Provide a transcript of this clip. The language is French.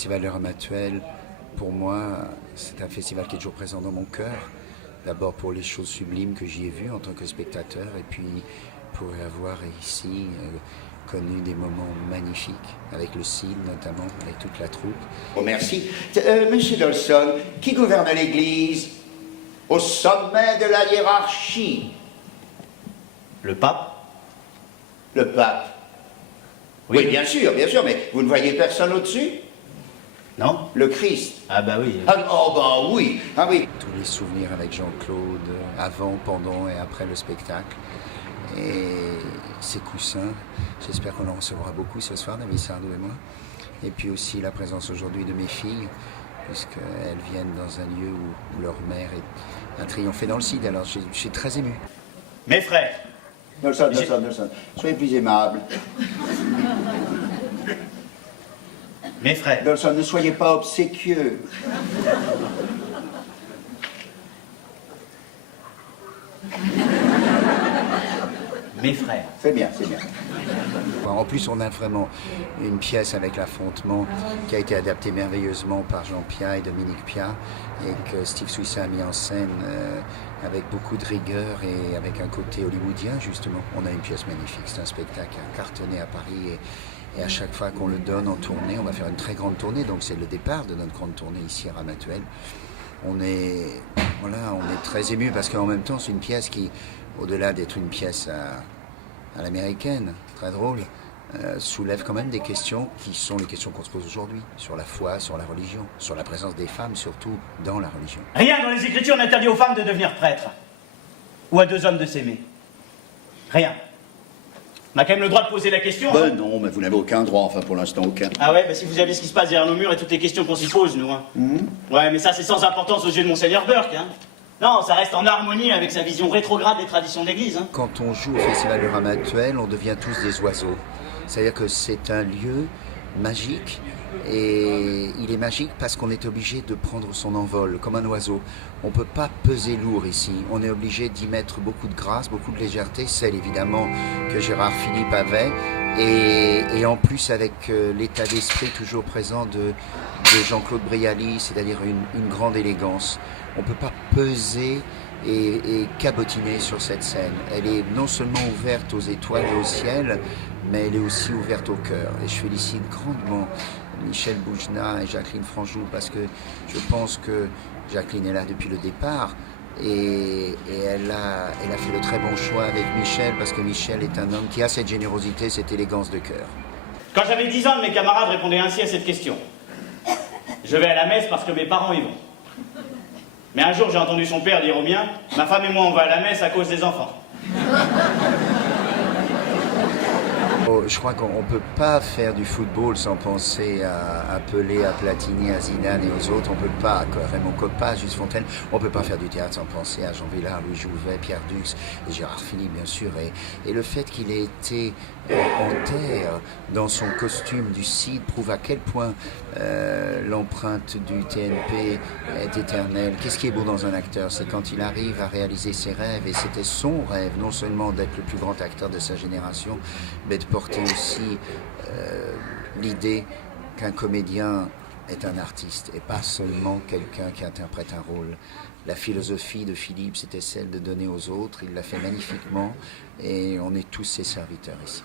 Festival de Ramatuelle, pour moi, c'est un festival qui est toujours présent dans mon cœur. D'abord pour les choses sublimes que j'y ai vues en tant que spectateur, et puis pour avoir ici connu des moments magnifiques, avec le CID notamment, avec toute la troupe. Oh, merci. Monsieur Dolson, qui gouverne l'Église au sommet de la hiérarchie? Le pape? Le pape. Oui, bien sûr, mais vous ne voyez personne au-dessus? Non? Le Christ. Ah bah oui. Ah, oh bah oui, ah oui. Tous les souvenirs avec Jean-Claude, avant, pendant et après le spectacle. Et ces coussins, j'espère qu'on en recevra beaucoup ce soir, David Sardou et moi. Et puis aussi la présence aujourd'hui de mes filles, puisqu'elles viennent dans un lieu où leur mère a triomphé dans le CID. Alors je suis très ému. Mes frères. Nelson, soyez plus aimable. Mes frères. Nelson, ne soyez pas obséquieux. Mes frères. C'est bien, c'est bien. En plus, on a vraiment une pièce avec l'affrontement qui a été adaptée merveilleusement par Jean Pia et Dominique Pia, et que Steve Souissa a mis en scène avec beaucoup de rigueur et avec un côté hollywoodien, justement. On a une pièce magnifique, c'est un spectacle qui a cartonné à Paris, et à chaque fois qu'on le donne en tournée, on va faire une très grande tournée, donc c'est le départ de notre grande tournée ici à Ramatuelle. On est très ému parce qu'en même temps, c'est une pièce qui, au-delà d'être une pièce à l'américaine, très drôle, soulève quand même des questions qui sont les questions qu'on se pose aujourd'hui, sur la foi, sur la religion, sur la présence des femmes, surtout dans la religion. Rien dans les Écritures n'interdit aux femmes de devenir prêtres. Ou à deux hommes de s'aimer. Rien. On a quand même le droit de poser la question. Ben non, mais vous n'avez aucun droit, enfin pour l'instant aucun. Ah ouais, bah si vous aviez ce qui se passe derrière nos murs et toutes les questions qu'on s'y pose, nous. Hein. Ouais, mais ça c'est sans importance aux yeux de Monseigneur Burke. Hein. Non, ça reste en harmonie avec sa vision rétrograde des traditions d'église. Hein. Quand on joue au Festival de Ramatuelle, on devient tous des oiseaux. C'est-à-dire que c'est un lieu magique, et il est magique parce qu'on est obligé de prendre son envol comme un oiseau. On ne peut pas peser lourd ici, on est obligé d'y mettre beaucoup de grâce, beaucoup de légèreté, celle évidemment que Gérard Philippe avait, et en plus avec l'état d'esprit toujours présent de Jean-Claude Brialy, c'est-à-dire une grande élégance. On ne peut pas peser et cabotiner sur cette scène. Elle est non seulement ouverte aux étoiles et au ciel, mais elle est aussi ouverte au cœur. Et je félicite grandement Michel Boujna et Jacqueline Franjou, parce que je pense que Jacqueline est là depuis le départ, et elle a fait le très bon choix avec Michel, parce que Michel est un homme qui a cette générosité, cette élégance de cœur. Quand j'avais 10 ans, mes camarades répondaient ainsi à cette question. Je vais à la messe parce que mes parents y vont. Mais un jour, j'ai entendu son père dire au mien, ma femme et moi, on va à la messe à cause des enfants. Je crois qu'on ne peut pas faire du football sans penser à Pelé, à Platini, à Zidane et aux autres. On ne peut pas, Raymond Coppa, Juste Fontaine. On ne peut pas faire du théâtre sans penser à Jean Villard, Louis Jouvet, Pierre Dux et Gérard Philippe, bien sûr. Et le fait qu'il ait été en terre dans son costume du CID prouve à quel point l'empreinte du TNP est éternelle. Qu'est-ce qui est beau dans un acteur? C'est quand il arrive à réaliser ses rêves, et c'était son rêve, non seulement d'être le plus grand acteur de sa génération, mais de porter aussi l'idée qu'un comédien est un artiste et pas seulement quelqu'un qui interprète un rôle. La philosophie de Philippe, c'était celle de donner aux autres. Il l'a fait magnifiquement, et on est tous ses serviteurs ici.